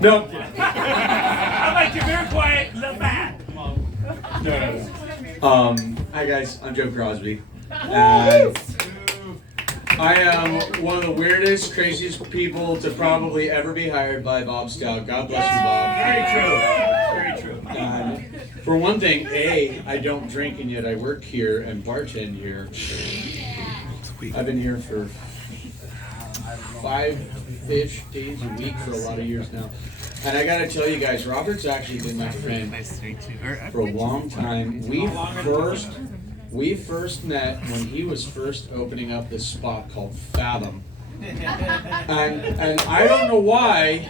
No. I like you very quiet, little bad. No. Hi guys, I'm Joe Crosby. And I am one of the weirdest, craziest people to probably ever be hired by Bob Stout. God bless you, Bob. Very true. Very true. And for one thing, I don't drink, and yet I work here and bartend here. I've been here for 5-ish days a week for a lot of years now. And I gotta tell you guys, Robert's actually been my friend for a long time. We first met when he was first opening up this spot called Fathom. And I don't know why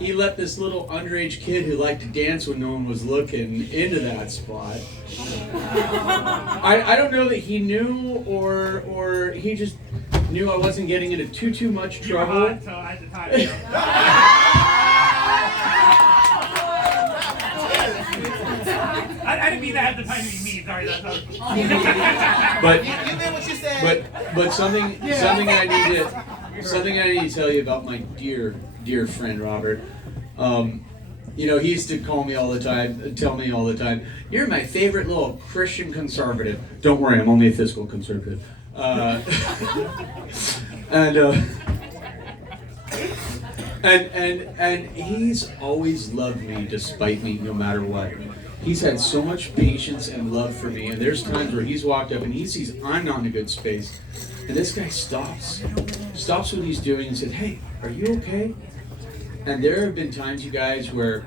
he let this little underage kid who liked to dance when no one was looking into that spot. I don't know that he knew or he just knew I wasn't getting into too much trouble. You were hot, so I had to talk to you. I didn't mean that at the time to be mean. Sorry, that's all. But You meant what you said. but something I need to tell you about my dear friend Robert. You know, he used to call me all the time, tell me all the time, "You're my favorite little Christian conservative." Don't worry, I'm only a fiscal conservative. And he's always loved me despite me, no matter what. He's had so much patience and love for me, and there's times where he's walked up and he sees I'm not in a good space, and this guy stops what he's doing and said, "Hey, are you okay?" And there have been times, you guys, where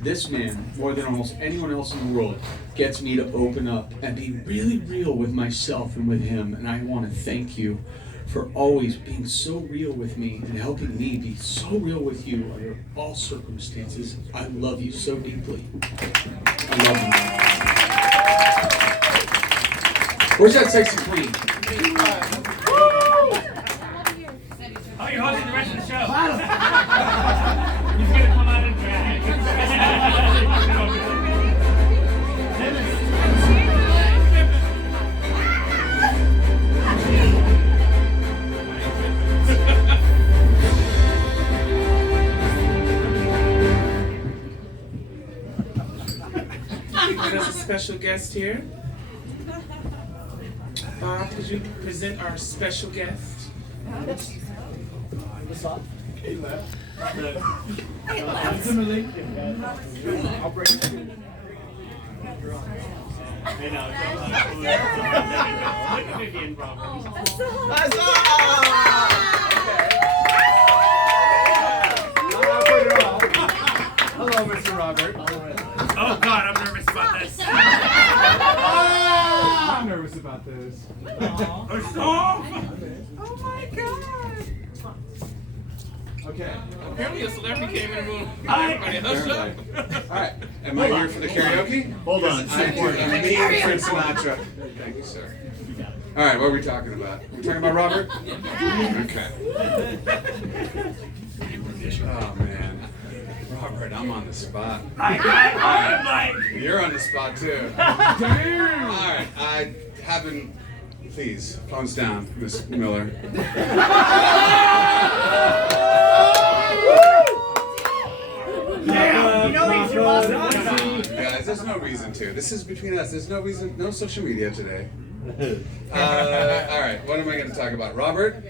this man, more than almost anyone else in the world, gets me to open up and be really real with myself and with him, and I want to thank you for always being so real with me and helping me be so real with you under all circumstances. I love you so deeply. I love you. Where's that sexy queen? Oh, you're hosting the rest of the show. He's going to come out and drag. There's a special guest here. Bob, could you present our special guest? I'll break it. I know. Look at Vivian, Robert. Hello, Mr. Robert. Oh, God, I'm nervous about this. I'm nervous about this. Oh, my God. Okay. Apparently a celebrity came in the room. Hi. Everybody hush up. All right. Am I here for the karaoke? Hold on. I'm me and Frank Sinatra. Thank you, sir. All right, what are we talking about? We're talking about Robert? Okay. Oh, man. Robert, I'm on the spot. I'm like... You're on the spot, too. Damn! All right, I haven't... Please, phones down, Miss Miller. Yeah, you know he's your boss. Guys, there's no reason to. This is between us. There's no reason, no social media today. All right, what am I going to talk about? Robert?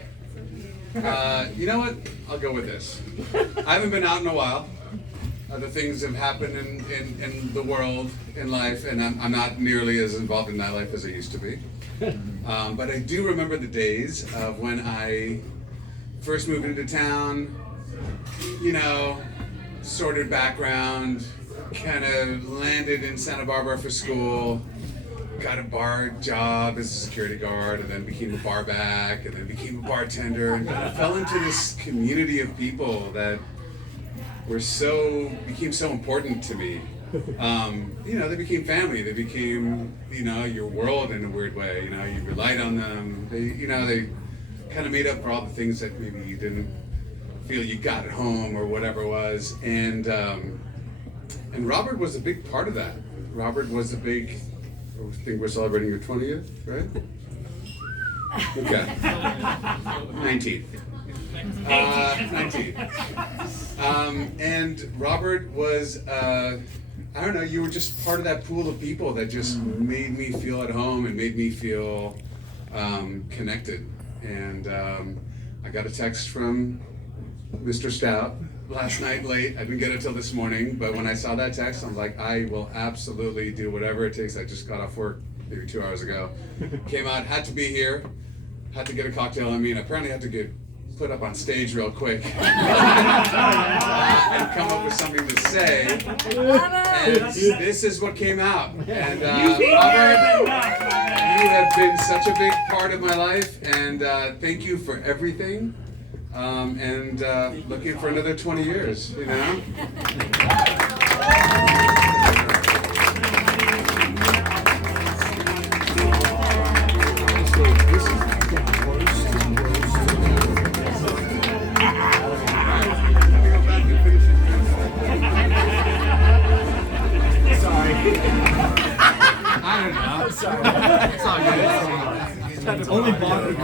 You know what? I'll go with this. I haven't been out in a while. The things have happened in the world, in life, and I'm not nearly as involved in nightlife as I used to be. But I do remember the days of when I first moved into town, you know, sorted background, kind of landed in Santa Barbara for school, got a bar job as a security guard, and then became a bar back, and then became a bartender, and kind of fell into this community of people that became so important to me. You know, they became family. They became, you know, your world in a weird way. You know, you relied on them. They kind of made up for all the things that maybe you didn't feel you got at home or whatever it was. And And Robert was a big part of that. Robert was a big, I think we're celebrating your 20th, right? Okay. 19th. 19th. And Robert was, I don't know, you were just part of that pool of people that just made me feel at home and made me feel connected. And I got a text from Mr. Stout last night late. I didn't get it till this morning, but when I saw that text, I'm like, I will absolutely do whatever it takes. I just got off work maybe 2 hours ago. Came out, had to be here, had to get a cocktail on me, and apparently had to get put up on stage real quick and come up with something to say. And this is what came out. And Robert, you have been such a big part of my life, and thank you for everything. And looking for another 20 years, you know? Only Bond. I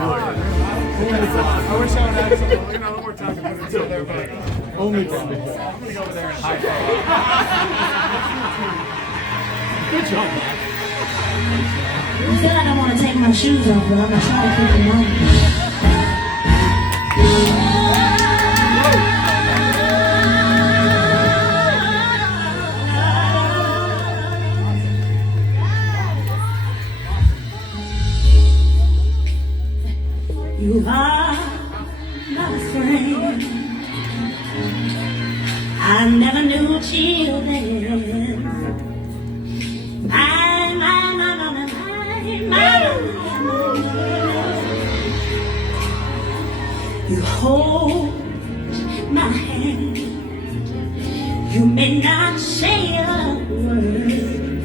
wish I would have some, a little more time to put it together, but Only Bond. I'm gonna go over there and high five. Good job. I feel like I want to take my shoes off, but I'm gonna try to keep them on. You are my friend. I never knew till then. You hold my hand. You may not say a word,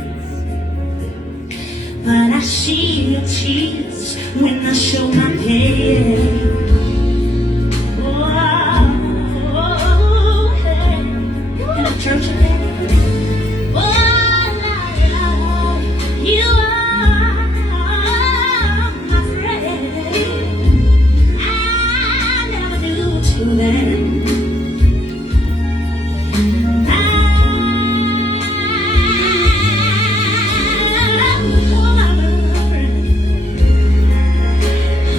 but I see your tears when I show my pain. Oh, hey, in a church today. You are my friend. I never knew till then.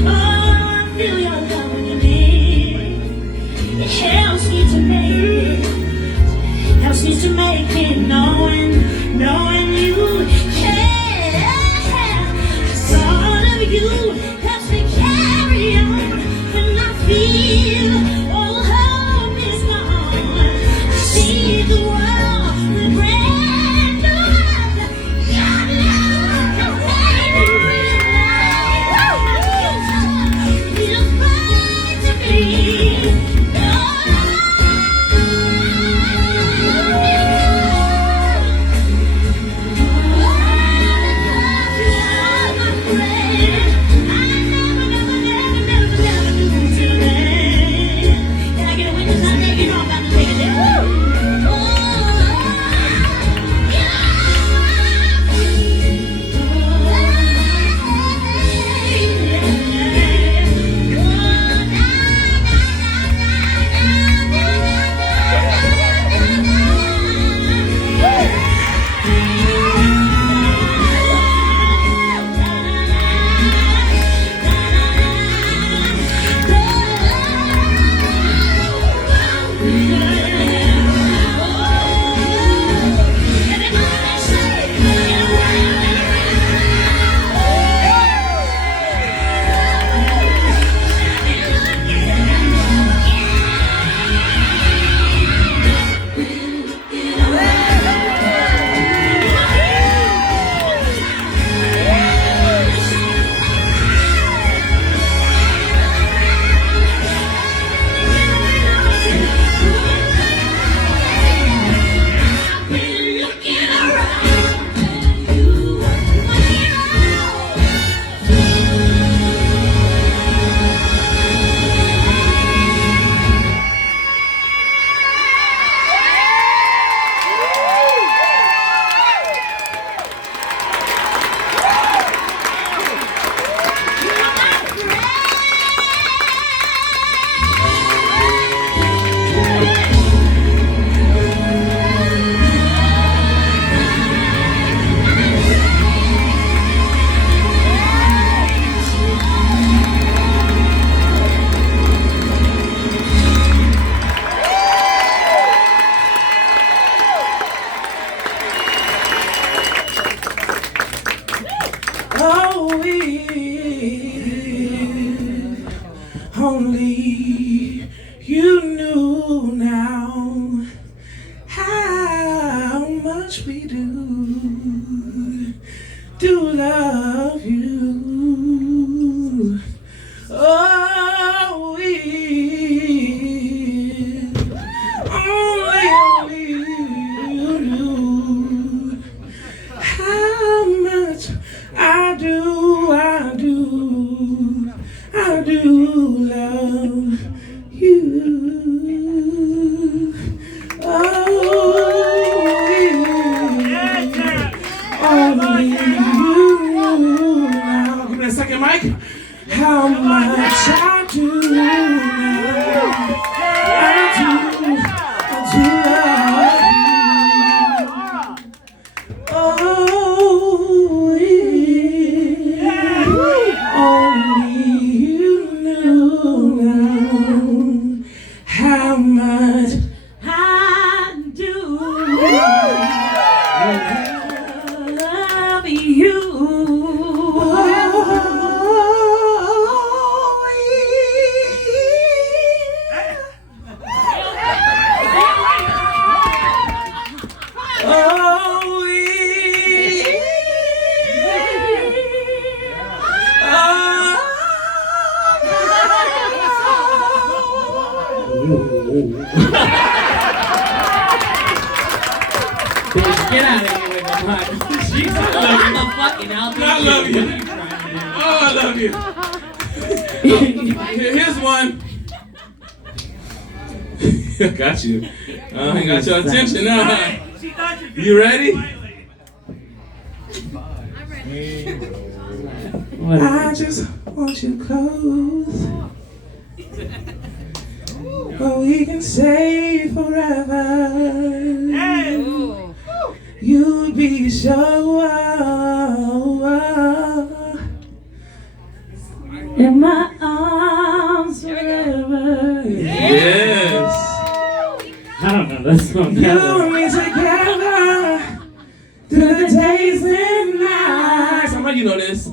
Oh, if only you knew now how much we do love you. Oh, if only you knew how much I do love you. Oh, only you know. Give me a second, Mike. How much I do love you. Oh, only you knew now how much I do love you. Bitch, get out of here with the mic. Jesus, I'm a fucking help. I love you. Oh, I love you. Here's one. Got you. I got your attention now. Huh? You ready? I just want you close, but we can stay forever. You'd be so in my arms forever. Yes. I don't know this song. You and me together through the days and nights. How you know this?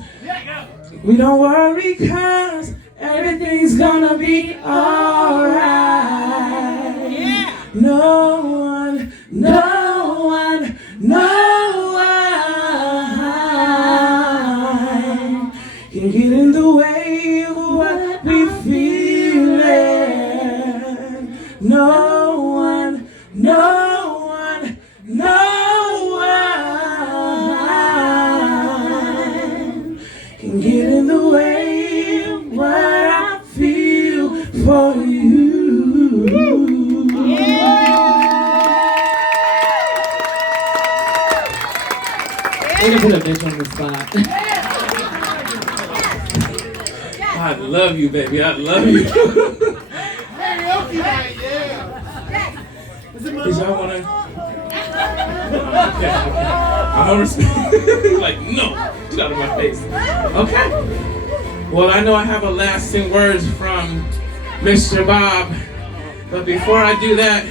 We don't worry 'cause everything's gonna be alright. Yeah. No one can get in the way of what we feeling. No one can get in the way of what I feel for you. We're gonna put a bitch on the spot. I love you, baby. I love you. Cause y'all wanna? Okay. I'm gonna respect. Like, no, get out of my face. Okay. Well, I know I have a lasting words from Mr. Bob, but before I do that,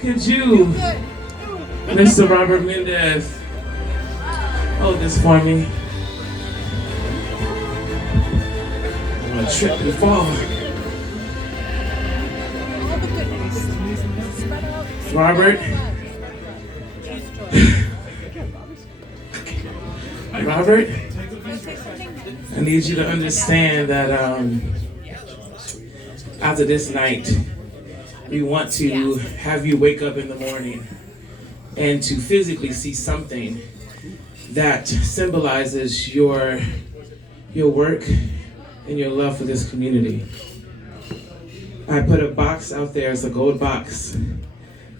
could you, Mr. Robert Mendez, hold this for me? I'm gonna trip and fall. Robert. Robert, I need you to understand that after this night, we want to have you wake up in the morning and to physically see something that symbolizes your work and your love for this community. I put a box out there, it's a gold box.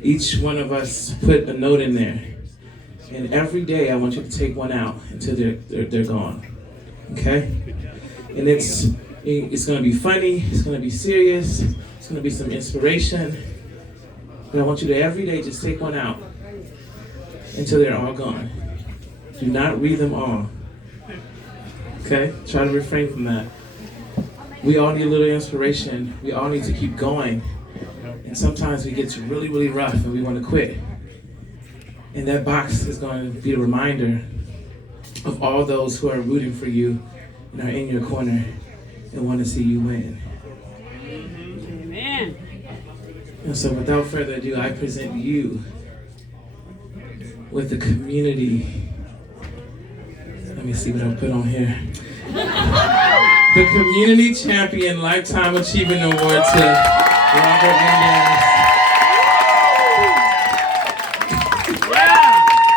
Each one of us put a note in there. And every day I want you to take one out until they're gone. Okay? And it's gonna be funny, it's gonna be serious, it's gonna be some inspiration. But I want you to every day just take one out until they're all gone. Do not read them all. Okay? Try to refrain from that. We all need a little inspiration. We all need to keep going. And sometimes we get really, really rough and we want to quit. And that box is going to be a reminder of all those who are rooting for you and are in your corner and want to see you win. Amen. And so without further ado, I present you with the community. Let me see what I put on here. The Community Champion Lifetime Achievement Award to Robert Mendez.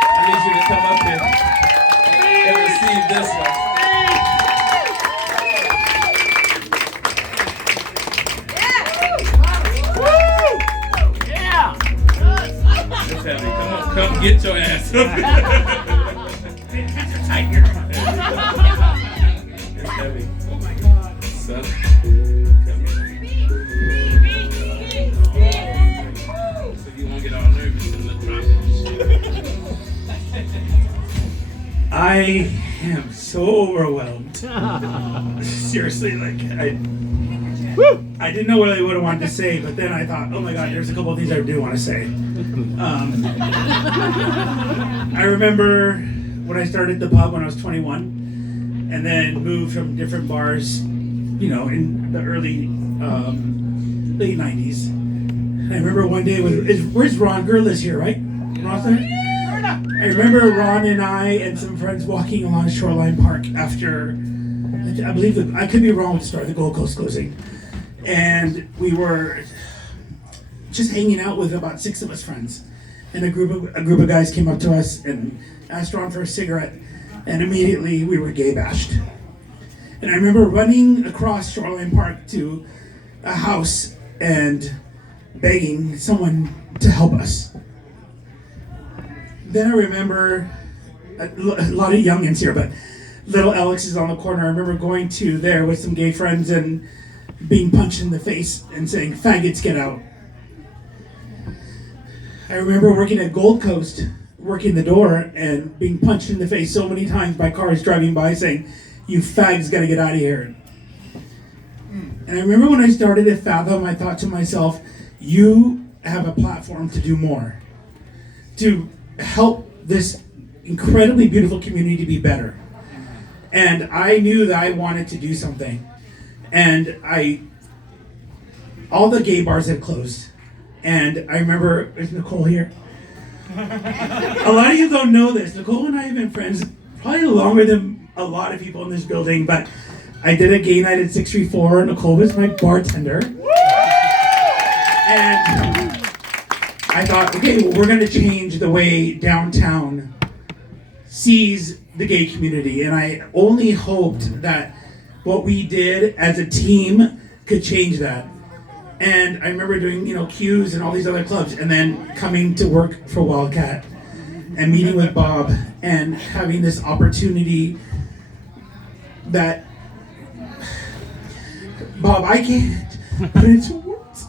I need you to come up here and receive this one. It's heavy. Come get your ass up here. Catch her tight here. It's heavy. Oh my God. So, so you won't get all nervous and look I am so overwhelmed. Seriously, like I didn't know what I would have wanted to say, but then I thought, oh my God, there's a couple of things I do want to say. I remember when I started the pub when I was 21, and then moved from different bars, you know, in the early late 90s. I remember one day, where's Ron? Girl is here, right? Ron's there? I remember Ron and I and some friends walking along Shoreline Park after, I believe, I could be wrong with the story, the Gold Coast closing. And we were just hanging out with about 6 of us friends. And a group of guys came up to us and asked Ron for a cigarette. And immediately we were gay bashed. And I remember running across Shoreline Park to a house and begging someone to help us. Then I remember a lot of youngins here, but little Alex is on the corner. I remember going to there with some gay friends and being punched in the face and saying, "Faggots, get out." I remember working at Gold Coast, working the door and being punched in the face so many times by cars driving by saying, "You fags gotta get out of here." And I remember when I started at Fathom, I thought to myself, you have a platform to do more, to help this incredibly beautiful community be better. And I knew that I wanted to do something. And all the gay bars had closed. And I remember, is Nicole here? A lot of you don't know this. Nicole and I have been friends probably longer than a lot of people in this building, but I did a gay night at 634. Nicole was my bartender. And I thought, okay, well, we're gonna change the way downtown sees the gay community. And I only hoped that what we did as a team could change that. And I remember doing, Q's and all these other clubs, and then coming to work for Wildcat and meeting with Bob and having this opportunity that, Bob, I can't put into words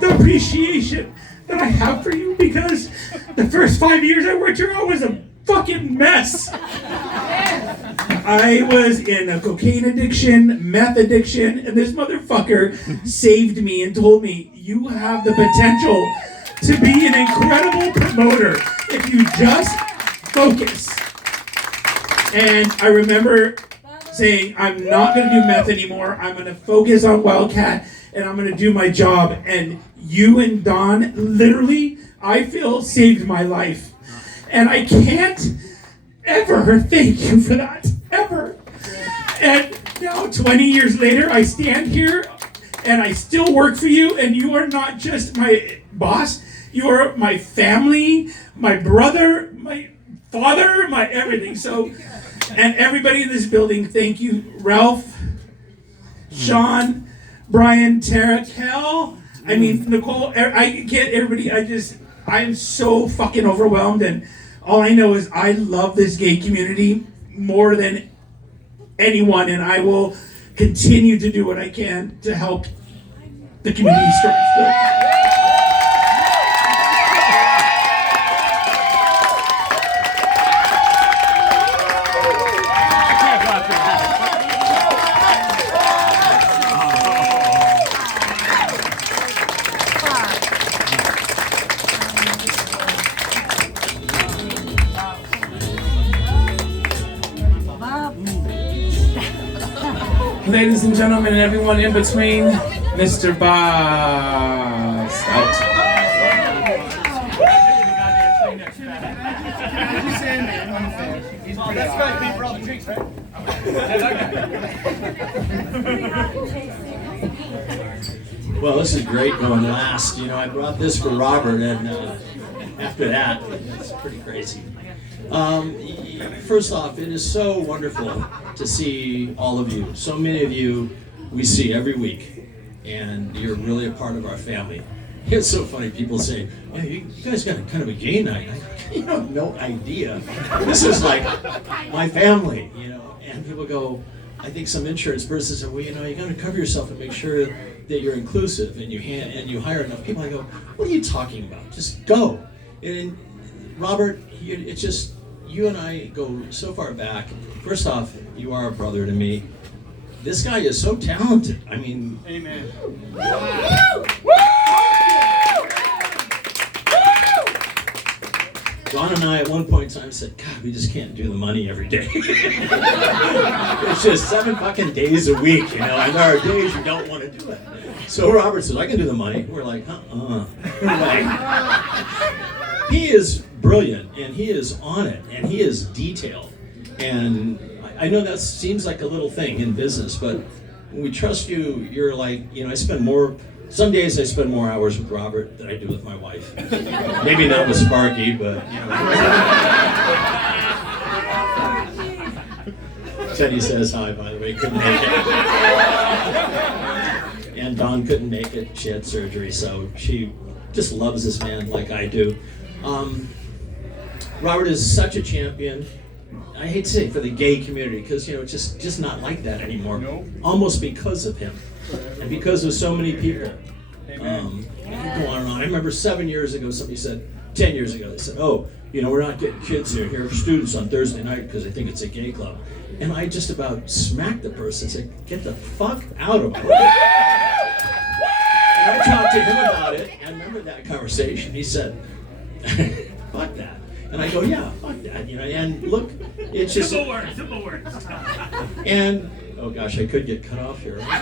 the appreciation that I have for you, because the first 5 years I worked here, I was a fucking mess. I was in a cocaine addiction, meth addiction, and this motherfucker saved me and told me, you have the potential to be an incredible promoter if you just focus. And I remember saying, I'm not going to do meth anymore. I'm going to focus on Wildcat, and I'm going to do my job. And you and Don, literally, I feel, saved my life. And I can't ever thank you for that, ever. And now, 20 years later, I stand here and I still work for you, and you are not just my boss, you are my family, my brother, my father, my everything. So, and everybody in this building, thank you. Ralph, Sean, Brian, Tara, Kel, Nicole, I get everybody, I'm so fucking overwhelmed, and all I know is I love this gay community more than anyone, and I will continue to do what I can to help the community strive. ladies and gentlemen, and everyone in between, Mr. Boss. Out. That's got to be for all the drinks, right? Well, this is great going last. You know, I brought this for Robert, and after that, it's pretty crazy. First off, it is so wonderful to see all of you. So many of you we see every week, and you're really a part of our family. It's so funny, people say, hey, you guys got a kind of a gay night. You have no idea. This is like my family, you know. And people go, I think some insurance person said, well, you know, you got to cover yourself and make sure that you're inclusive and you hire enough people. I go, what are you talking about? Just go. And Robert, it's just, you and I go so far back. First off, you are a brother to me. This guy is so talented. I mean, amen. Don and I at one point in time said, God, we just can't do the money every day. It's just 7 fucking days a week, you know, and there are days you don't want to do it. So Robert says, I can do the money. We're like, Like, he is brilliant, and he is on it, and he is detailed. And I know that seems like a little thing in business, but when we trust you, you're like, you know, some days I spend more hours with Robert than I do with my wife. Maybe not with Sparky, but, you know. Teddy says hi, by the way, couldn't make it. And Dawn couldn't make it, she had surgery, so she just loves this man like I do. Robert is such a champion. I hate to say it, for the gay community, because, you know, it's just not like that anymore. No. Almost because of him. And because of so many people. You can go on and on. I remember 7 years ago, somebody said, 10 years ago, they said, oh, you know, we're not getting kids here are students on Thursday night because they think it's a gay club. And I just about smacked the person and said, get the fuck out of my life. And I talked to him about it, and I remember that conversation. He said, fuck that. And I go, yeah, fuck that, you know, and look, it's just... Simple words. And, oh gosh, I could get cut off here. In my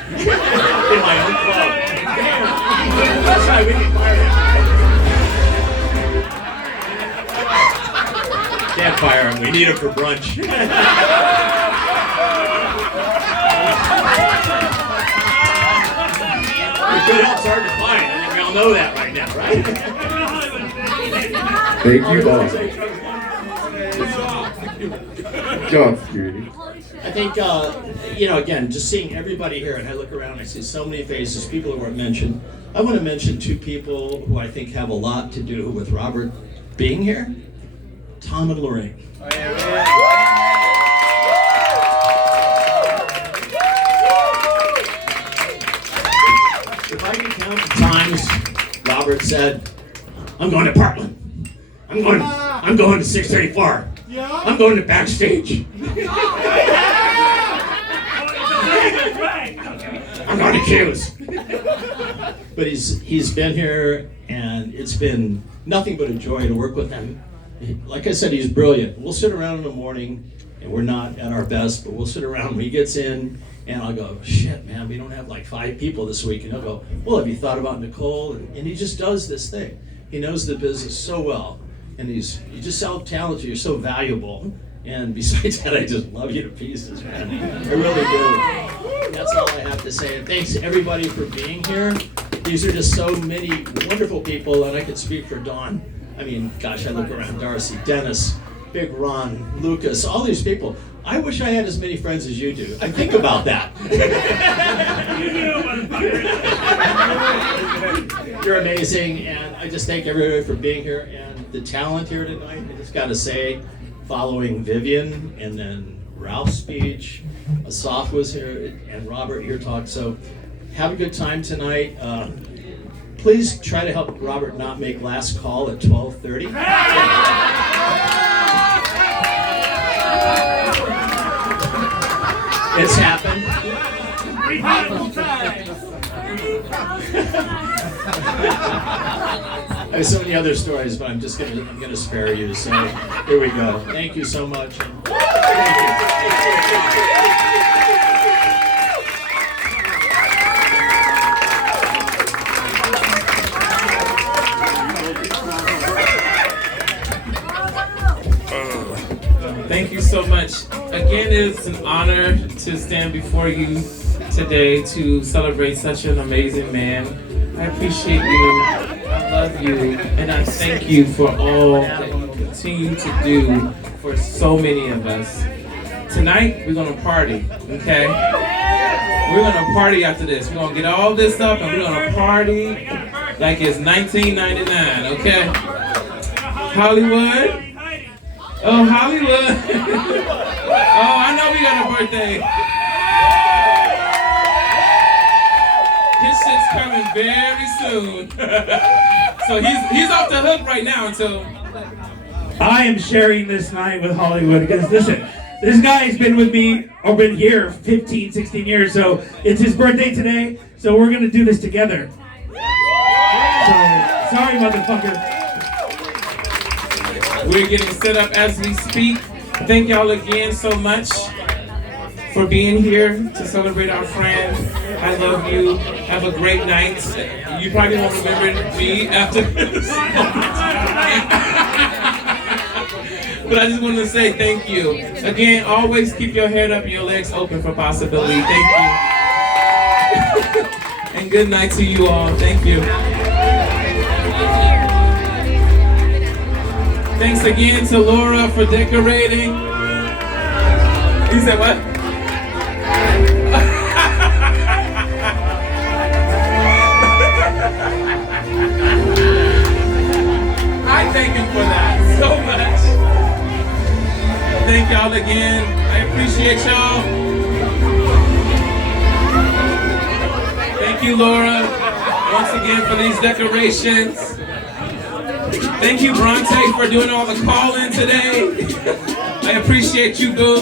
own club. Damn. That's right, we can fire him. Can't fire him, we need him for brunch. Good help's hard to find, I think we all know that right now, right? Thank you, boss. Job security. I think, you know, again, just seeing everybody here, and I look around, I see so many faces, people who weren't mentioned. I want to mention 2 people who I think have a lot to do with Robert being here. Tom and Lorraine. If I can count the times Robert said, I'm going to Parkland. I'm going to 634. I'm going to backstage. I'm going to Q's. But he's been here, and it's been nothing but a joy to work with him. Like I said, he's brilliant. We'll sit around in the morning, and we're not at our best, but we'll sit around when he gets in, and I'll go, shit, man, we don't have like 5 people this week. And he'll go, well, have you thought about Nicole? And he just does this thing. He knows the business so well. And you're just so talented, you're so valuable. And besides that, I just love you to pieces, man. I really do. That's all I have to say. And thanks everybody for being here. These are just so many wonderful people, and I can speak for Dawn. I mean, gosh, I look around, Darcy, Dennis, Big Ron, Lucas, all these people. I wish I had as many friends as you do. I think about that. You're amazing, and I just thank everybody for being here. And the talent here tonight, I just got to say, following Vivian, and then Ralph's speech, Asaf was here, and Robert here talked. So have a good time tonight. Please try to help Robert not make last call at 12:30. It's happened. I have so many other stories, but I'm gonna spare you. So here we go. Thank you so much. Thank you. Thank you so much. Again, it's an honor to stand before you today to celebrate such an amazing man. I appreciate you. I love you. And I thank you for all that you continue to do for so many of us. Tonight, we're going to party, okay? We're going to party after this. We're going to get all this up and we're going to party like it's 1999, okay? Hollywood? Oh, Hollywood. Oh, I know we got a birthday. His shit's coming very soon. So he's off the hook right now until... I am sharing this night with Hollywood because, listen, this guy's been with me, or been here 15, 16 years, so it's his birthday today, so we're going to do this together. So, sorry, motherfucker. We're getting set up as we speak. Thank y'all again so much for being here to celebrate our friend. I love you. Have a great night. You probably won't remember me after this. But I just wanted to say thank you. Again, always keep your head up and your legs open for possibility. Thank you. And good night to you all. Thank you. Thanks again to Laura for decorating. You said what? I thank him for that so much. Thank y'all again. I appreciate y'all. Thank you, Laura, once again for these decorations. Thank you, Bronte, for doing all the calling today. I appreciate you, boo.